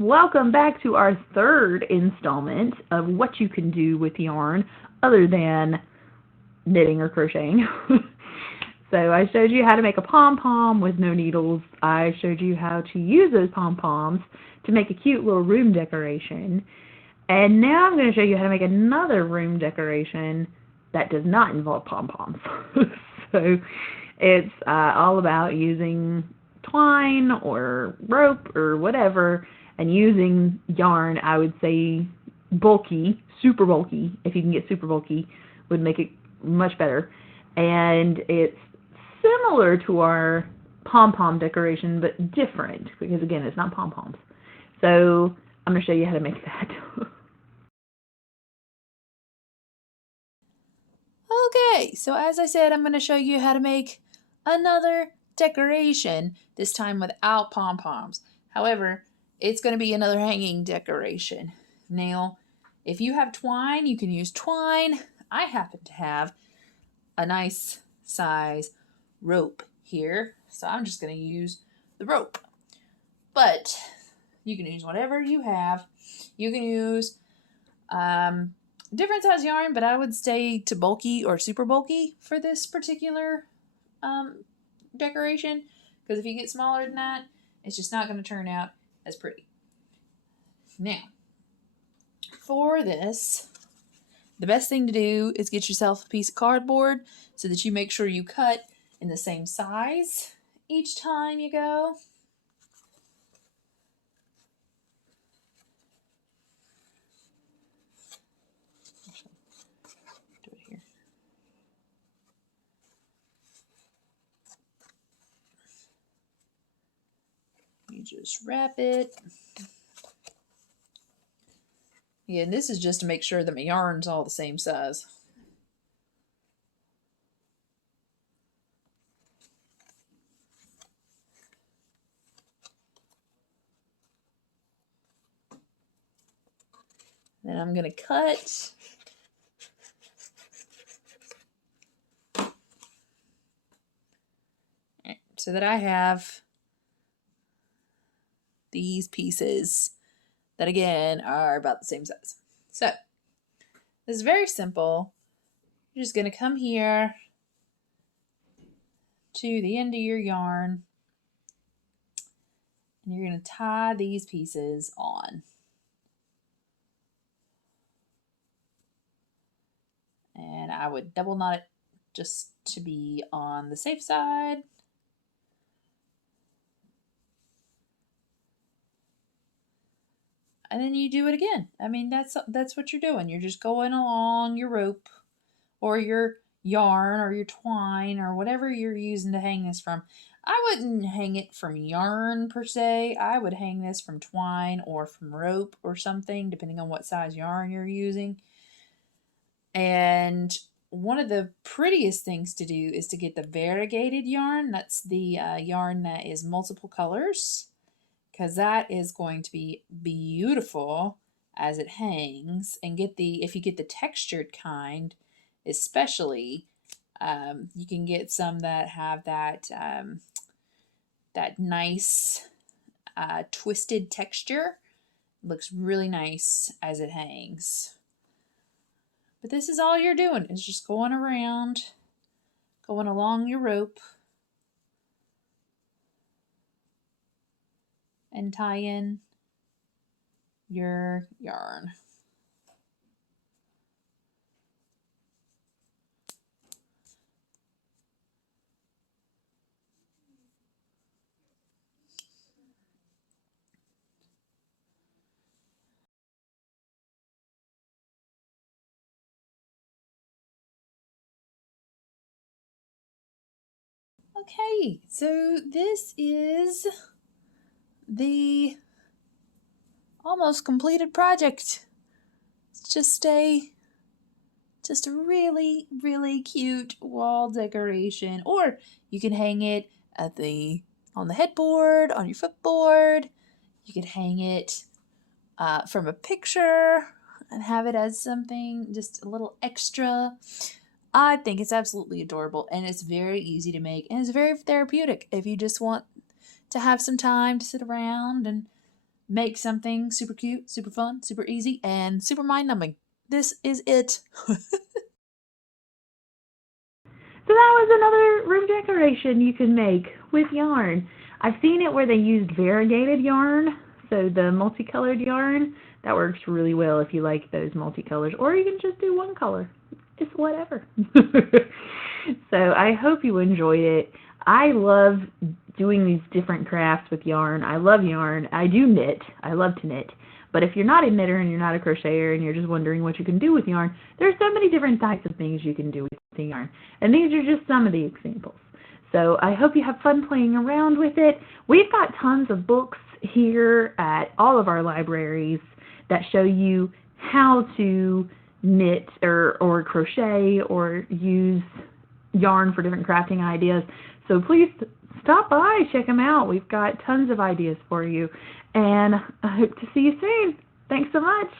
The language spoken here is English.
Welcome back to our third installment of what you can do with yarn other than knitting or crocheting. So I showed you how to make a pom-pom with no needles. I showed you how to use those pom-poms to make a cute little room decoration. And now I'm going to show you how to make another room decoration that does not involve pom-poms. So it's all about using twine or rope or whatever, and using yarn. I would say bulky, super bulky, if you can get super bulky, would make it much better. And it's similar to our pom-pom decoration, but different, because again, it's not pom-poms. So I'm going to show you how to make that. Okay, so as I said, I'm going to show you how to make another decoration, this time without pom-poms. However, it's going to be another hanging decoration. Now, if you have twine, you can use twine. I happen to have a nice size rope here, so I'm just going to use the rope. But you can use whatever you have. You can use different size yarn, but I would stay to bulky or super bulky for this particular decoration, because if you get smaller than that, it's just not going to turn out as pretty. Now, for this, the best thing to do is get yourself a piece of cardboard so that you make sure you cut in the same size each time you go. Do it here. You just wrap it. Yeah, and this is just to make sure that my yarn's all the same size. Then I'm going to cut. So that I have these pieces that again are about the same size. So this is very simple. You're just going to come here to the end of your yarn and you're going to tie these pieces on. And I would double knot it just to be on the safe side. And then you do it again. I mean, that's what you're doing. You're just going along your rope or your yarn or your twine or whatever you're using to hang this from. I wouldn't hang it from yarn per se. I would hang this from twine or from rope or something, depending on what size yarn you're using. And one of the prettiest things to do is to get the variegated yarn. That's the yarn that is multiple colors, because that is going to be beautiful as it hangs. And if you get the textured kind, especially, you can get some that have that nice twisted texture. It looks really nice as it hangs. But this is all you're doing, is just going around, going along your rope, and tying your yarn. Okay, so this is the almost completed project. It's just a really, really cute wall decoration. Or you can hang it on the headboard, on your footboard. You could hang it from a picture and have it as something, just a little extra. I think it's absolutely adorable, and it's very easy to make, and it's very therapeutic if you just want to have some time to sit around and make something super cute, super fun, super easy, and super mind-numbing. This is it. So that was another room decoration you can make with yarn. I've seen it where they used variegated yarn, so the multicolored yarn. That works really well if you like those multicolors, or you can just do one color. It's whatever. So I hope you enjoyed it. I love doing these different crafts with yarn. I love yarn. I do knit. I love to knit. But if you're not a knitter and you're not a crocheter and you're just wondering what you can do with yarn, there's so many different types of things you can do with the yarn. And these are just some of the examples. So I hope you have fun playing around with it. We've got tons of books here at all of our libraries that show you how to knit or crochet or use yarn for different crafting ideas. So please stop by, check them out. We've got tons of ideas for you. And I hope to see you soon. Thanks so much.